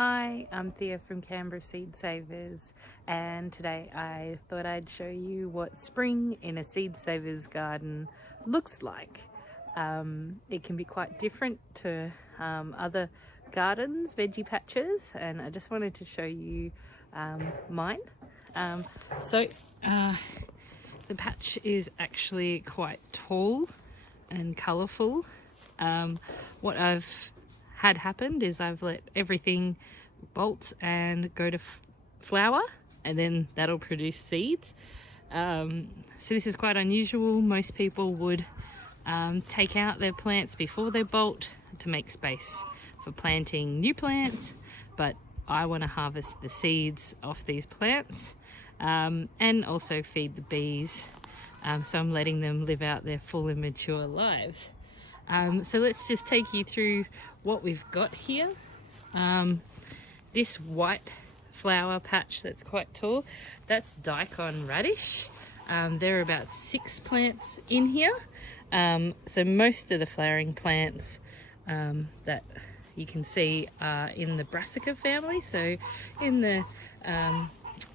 Hi, I'm Thea from Canberra Seed Savers, and today I thought I'd show you what spring in a Seed Savers garden looks like. It can be quite different to other gardens, veggie patches, and I just wanted to show you mine. Um, so the patch is actually quite tall and colourful. What I've had happened is I've let everything bolt and go to flower, and then that'll produce seeds. So this is quite unusual. Most people would take out their plants before they bolt to make space for planting new plants, but I want to harvest the seeds off these plants and also feed the bees. So I'm letting them live out their full and mature lives. So let's just take you through what we've got here. This white flower patch that's quite tall, that's daikon radish. There are about 6 plants in here. So most of the flowering plants that you can see are in the brassica family, so in the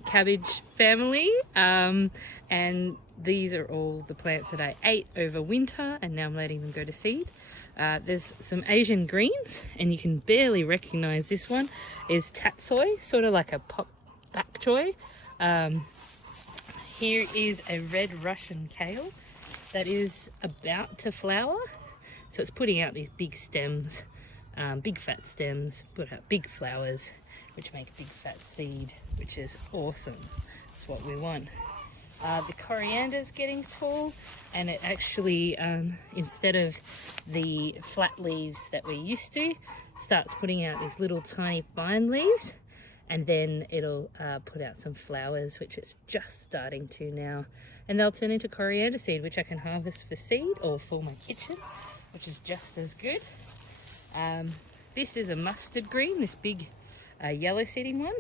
cabbage family, and these are all the plants that I ate over winter, and now I'm letting them go to seed. There's some Asian greens, and you can barely recognize this one is tatsoi, sort of like a pop bok choy. Here is a red Russian kale that is about to flower, so it's putting out these big stems, big fat stems, put out big flowers which make a big fat seed, which is awesome. That's what we want. The coriander's getting tall, and it actually, instead of the flat leaves that we're used to, starts putting out these little tiny fine leaves, and then it'll put out some flowers, which it's just starting to now. And they'll turn into coriander seed, which I can harvest for seed or for my kitchen, which is just as good. This is a mustard green, this big yellow seeding one,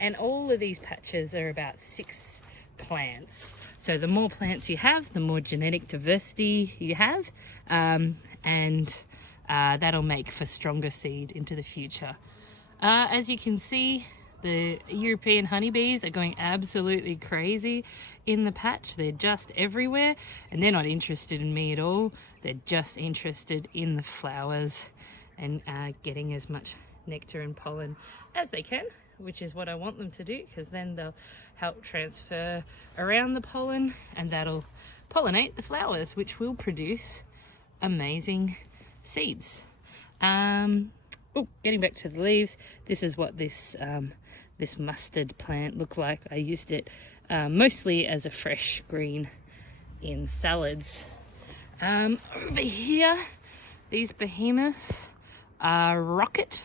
and all of these patches are about 6 plants. So the more plants you have, the more genetic diversity you have, and that'll make for stronger seed into the future. As you can see, the European honeybees are going absolutely crazy in the patch. They're just everywhere, and they're not interested in me at all. They're just interested in the flowers and getting as much nectar and pollen as they can, which is what I want them to do, because then they'll help transfer around the pollen, and that'll pollinate the flowers, which will produce amazing seeds. Getting back to the leaves, this is what this mustard plant looked like. I used it mostly as a fresh green in salads. Over here, these behemoths are rocket.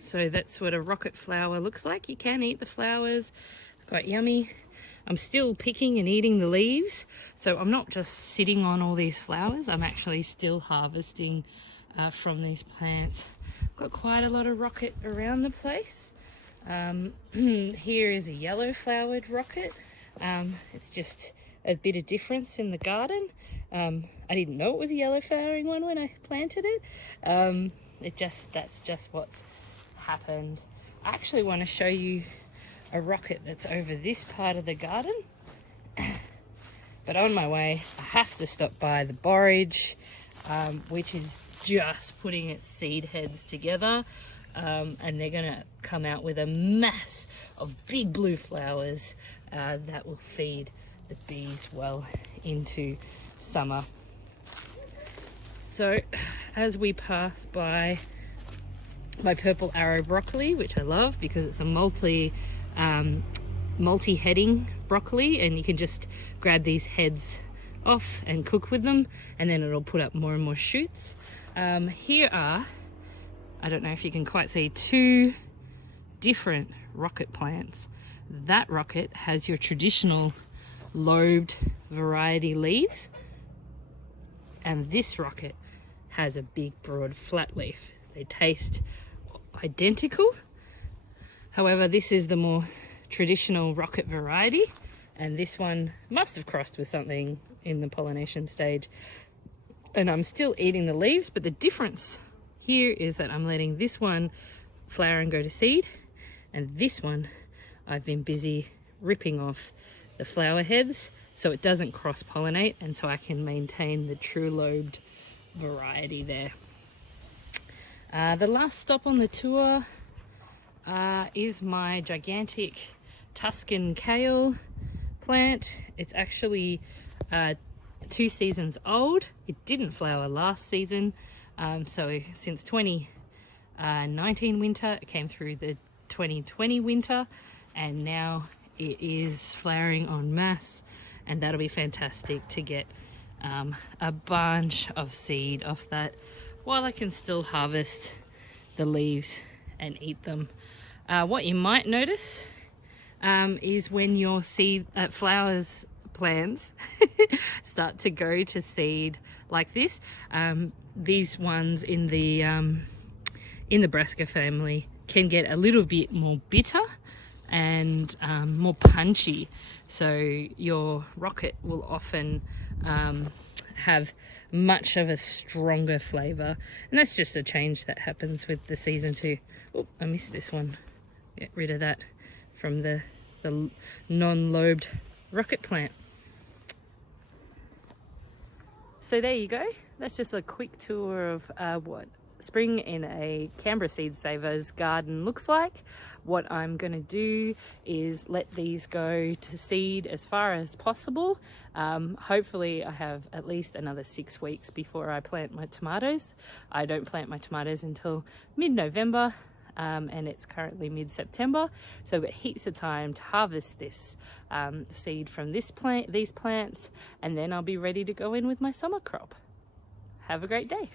So that's what a rocket flower looks like. You can eat the flowers, quite yummy. I'm still picking and eating the leaves, so I'm not just sitting on all these flowers, I'm actually still harvesting from these plants. I've got quite a lot of rocket around the place. Here is a yellow flowered rocket. It's just a bit of difference in the garden. I didn't know it was a yellow flowering one when I planted it. That's just what's happened. I actually want to show you a rocket that's over this part of the garden, but on my way I have to stop by the borage, which is just putting its seed heads together, and they're gonna come out with a mass of big blue flowers that will feed the bees well into summer. So as we pass by my purple arrow broccoli, which I love because it's a multi-heading broccoli, and you can just grab these heads off and cook with them, and then it'll put up more and more shoots. Here are, I don't know if you can quite see, 2 different rocket plants. That rocket has your traditional lobed variety leaves, and this rocket has a big broad flat leaf. They taste identical. However, this is the more traditional rocket variety, and this one must have crossed with something in the pollination stage. And I'm still eating the leaves, but the difference here is that I'm letting this one flower and go to seed, and this one I've been busy ripping off the flower heads so it doesn't cross-pollinate, and so I can maintain the true lobed variety there. The last stop on the tour is my gigantic Tuscan kale plant. It's actually 2 seasons old. It didn't flower last season, so since 2019 winter it came through the 2020 winter, and now it is flowering en masse, and that'll be fantastic to get a bunch of seed off that while I can still harvest the leaves and eat them. What you might notice is when your seed flowers plants start to go to seed like this, these ones in the brassica family can get a little bit more bitter and more punchy, so your rocket will often have much of a stronger flavor, and that's just a change that happens with the season too. Oh, I missed this one. Get rid of that from the non-lobed rocket plant. So there you go. That's just a quick tour of what spring in a Canberra Seed Savers garden looks like. What I'm going to do is let these go to seed as far as possible. Hopefully I have at least another 6 weeks before I plant my tomatoes. I don't plant my tomatoes until mid-November, and it's currently mid-September, so I've got heaps of time to harvest this seed from these plants, and then I'll be ready to go in with my summer crop. Have a great day.